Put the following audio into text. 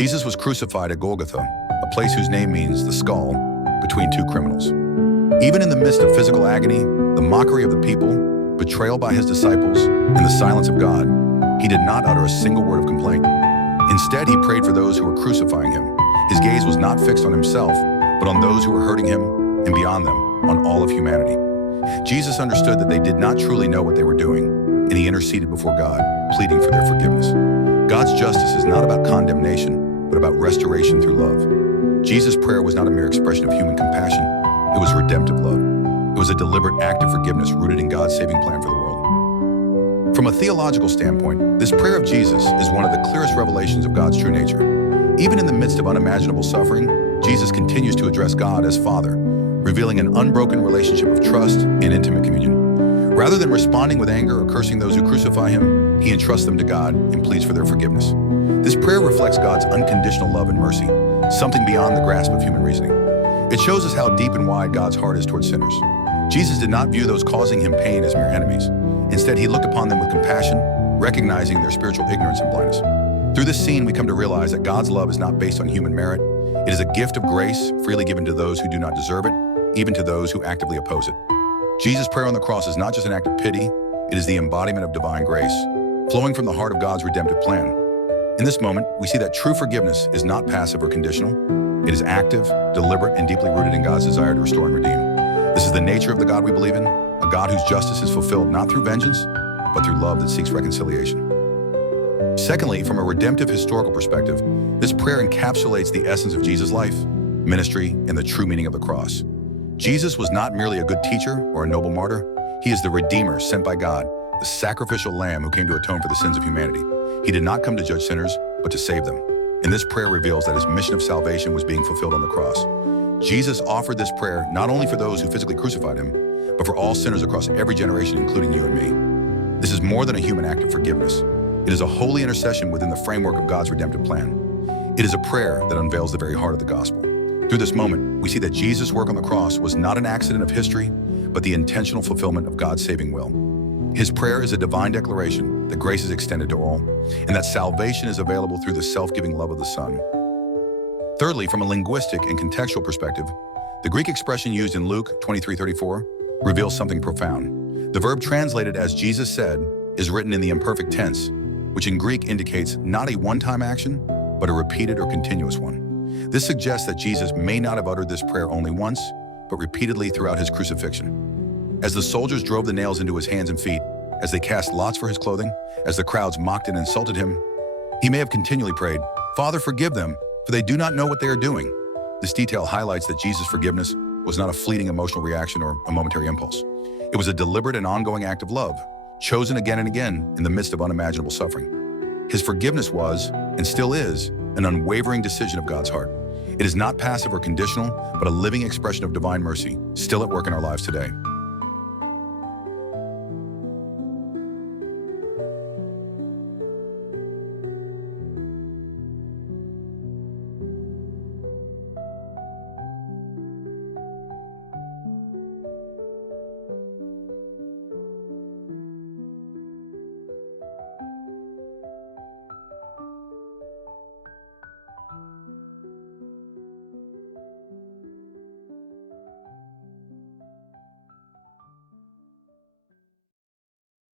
Jesus was crucified at Golgotha, a place whose name means the skull, between two criminals. Even in the midst of physical agony, the mockery of the people, betrayal by his disciples, and the silence of God, he did not utter a single word of complaint. Instead, he prayed for those who were crucifying him. His gaze was not fixed on himself, but on those who were hurting him, and beyond them, on all of humanity. Jesus understood that they did not truly know what they were doing, and he interceded before God, pleading for their forgiveness. God's justice is not about condemnation, but about restoration through love. Jesus' prayer was not a mere expression of human compassion, it was redemptive love. It was a deliberate act of forgiveness rooted in God's saving plan for the world. From a theological standpoint, this prayer of Jesus is one of the clearest revelations of God's true nature. Even in the midst of unimaginable suffering, Jesus continues to address God as Father, revealing an unbroken relationship of trust and intimate communion. Rather than responding with anger or cursing those who crucify him, he entrusts them to God and pleads for their forgiveness. This prayer reflects God's unconditional love and mercy, something beyond the grasp of human reasoning. It shows us how deep and wide God's heart is towards sinners. Jesus did not view those causing him pain as mere enemies. Instead, he looked upon them with compassion, recognizing their spiritual ignorance and blindness. Through this scene, we come to realize that God's love is not based on human merit. It is a gift of grace, freely given to those who do not deserve it, even to those who actively oppose it. Jesus' prayer on the cross is not just an act of pity, it is the embodiment of divine grace, flowing from the heart of God's redemptive plan. In this moment, we see that true forgiveness is not passive or conditional. It is active, deliberate, and deeply rooted in God's desire to restore and redeem. This is the nature of the God we believe in, a God whose justice is fulfilled not through vengeance, but through love that seeks reconciliation. Secondly, from a redemptive historical perspective, this prayer encapsulates the essence of Jesus' life, ministry, and the true meaning of the cross. Jesus was not merely a good teacher or a noble martyr. He is the Redeemer sent by God, the sacrificial lamb who came to atone for the sins of humanity. He did not come to judge sinners, but to save them. And this prayer reveals that his mission of salvation was being fulfilled on the cross. Jesus offered this prayer not only for those who physically crucified him, but for all sinners across every generation, including you and me. This is more than a human act of forgiveness. It is a holy intercession within the framework of God's redemptive plan. It is a prayer that unveils the very heart of the gospel. Through this moment, we see that Jesus' work on the cross was not an accident of history, but the intentional fulfillment of God's saving will. His prayer is a divine declaration that grace is extended to all, and that salvation is available through the self-giving love of the Son. Thirdly, from a linguistic and contextual perspective, the Greek expression used in Luke 23:34 reveals something profound. The verb translated as Jesus said is written in the imperfect tense, which in Greek indicates not a one-time action, but a repeated or continuous one. This suggests that Jesus may not have uttered this prayer only once, but repeatedly throughout his crucifixion. As the soldiers drove the nails into his hands and feet, as they cast lots for his clothing, as the crowds mocked and insulted him, he may have continually prayed, "Father, forgive them, for they do not know what they are doing." This detail highlights that Jesus' forgiveness was not a fleeting emotional reaction or a momentary impulse. It was a deliberate and ongoing act of love, chosen again and again in the midst of unimaginable suffering. His forgiveness was, and still is, an unwavering decision of God's heart. It is not passive or conditional, but a living expression of divine mercy, still at work in our lives today.